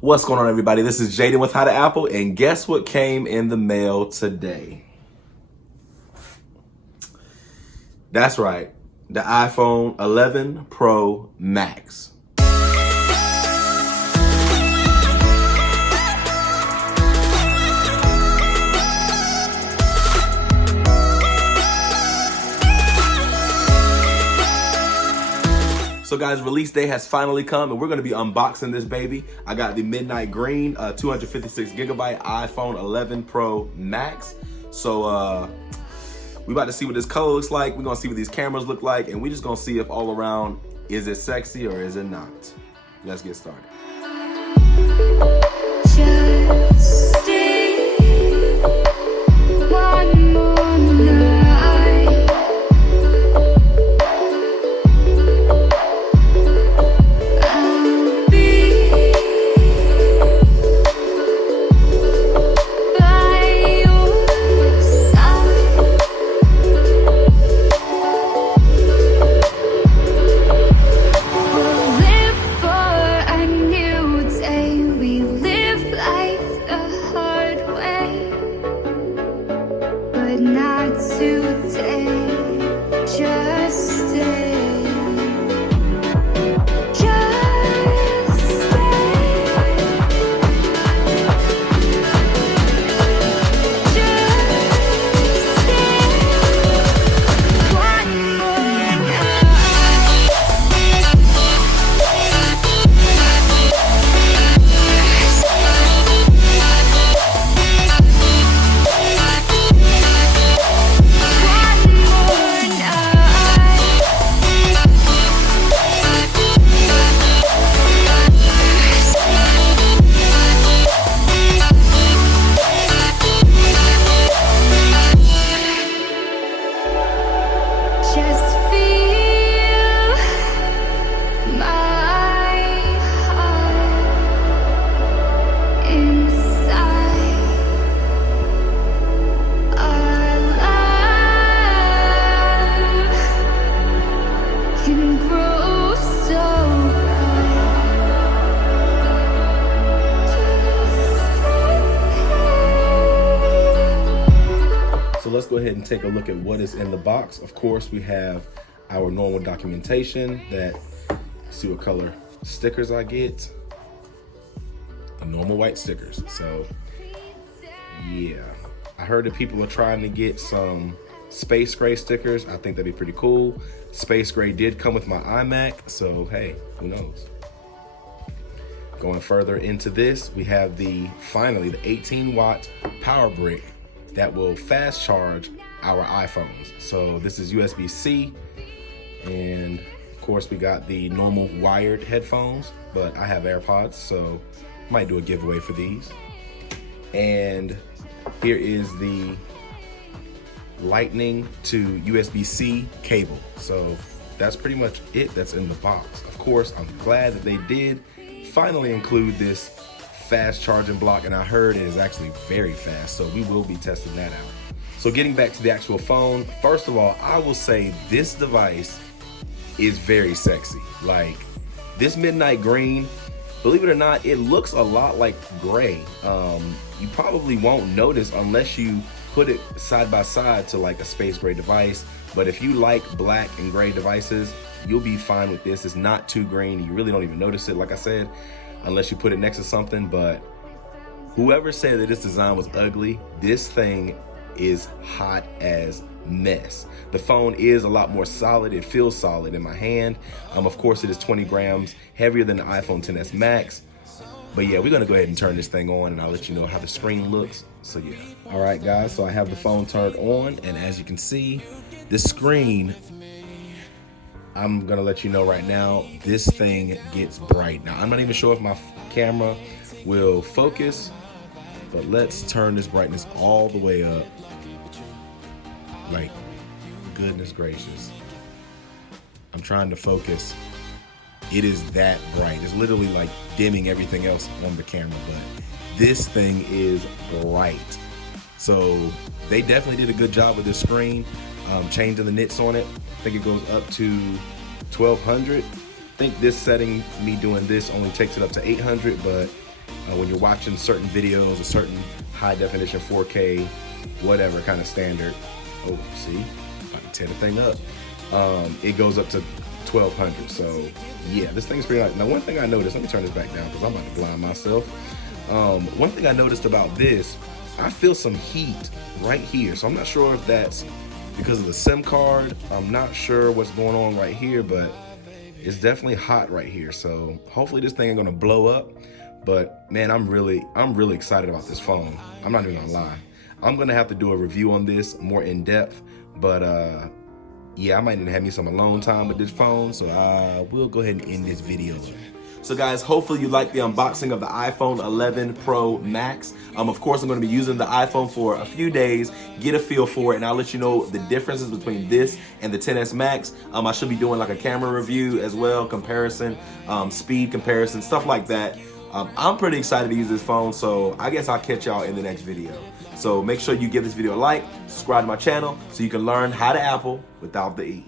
What's going on, everybody? This is Jaden with How to Apple, and guess what came in the mail today? That's right, the iPhone 11 Pro Max. So guys, release day has finally come and we're gonna be unboxing this baby. I got the midnight green 256 gigabyte iPhone 11 Pro Max. So we about to see what this color looks like. We're gonna see what these cameras look like, and we just gonna see if all around, is it sexy or is it not? Let's get started. Just stay one more night. I'll be by your side. We'll live for a new day. We live life the hard way, but not today. Just stay. Just stay. Just stay. One more night. One more night. Just feel my heart inside. Our love can grow so bright. So let's go ahead and take a look at what is in the box. Of course, we have our normal documentation that, see what color stickers I get. The normal white stickers. So yeah, I heard that people are trying to get some space gray stickers. I think that'd be pretty cool. Space gray did come with my iMac, so hey, who knows? Going further into this, we have finally the 18-watt power brick that will fast charge our iPhones. So this is USB-C, and of course we got the normal wired headphones, but I have AirPods, so might do a giveaway for these. And here is the Lightning to USB-C cable. So that's pretty much it that's in the box. Of course, I'm glad that they did finally include this fast charging block, and I heard it is actually very fast, so we will be testing that out. So getting back to the actual phone, first of all, I will say this device is very sexy. Like, this midnight green, believe it or not, it looks a lot like gray. You probably won't notice unless you put it side by side to like a space gray device, but if you like black and gray devices, you'll be fine with this. It's not too green. You really don't even notice it, like I said, unless you put it next to something. But whoever said that this design was ugly, this thing is hot as mess. The phone is a lot more solid. It feels solid in my hand. Of course, it is 20 grams heavier than the iPhone XS Max. But yeah, we're gonna go ahead and turn this thing on, and I'll let you know how the screen looks. So yeah. All right, guys, so I have the phone turned on, and as you can see, the screen, I'm gonna let you know right now, this thing gets bright. Now, I'm not even sure if my camera will focus, but let's turn this brightness all the way up. Like, goodness gracious. I'm trying to focus. It is that bright. It's literally like dimming everything else on the camera, but this thing is bright. So they definitely did a good job with this screen, changing the nits on it. I think it goes up to 1200. I think this setting, me doing this, only takes it up to 800, but when you're watching certain videos, a certain high definition 4K, whatever kind of standard. Oh, see, I can tear the thing up. It goes up to 1200. So yeah, this thing's pretty nice. Now, one thing I noticed, let me turn this back down because I'm about to blind myself. One thing I noticed about this, I feel some heat right here. So I'm not sure if that's because of the SIM card. I'm not sure what's going on right here, but it's definitely hot right here. So hopefully this thing ain't gonna blow up. But man, I'm really excited about this phone. I'm not even gonna lie. I'm gonna have to do a review on this more in depth, but yeah, I might need to have me some alone time with this phone, so I will go ahead and end this video. So guys, hopefully you liked the unboxing of the iPhone 11 Pro Max. Of course, I'm going to be using the iPhone for a few days, get a feel for it, and I'll let you know the differences between this and the XS Max. I should be doing like a camera review as well, comparison, speed comparison, stuff like that. I'm pretty excited to use this phone, so I guess I'll catch y'all in the next video. So make sure you give this video a like, subscribe to my channel so you can learn how to Apple without the E.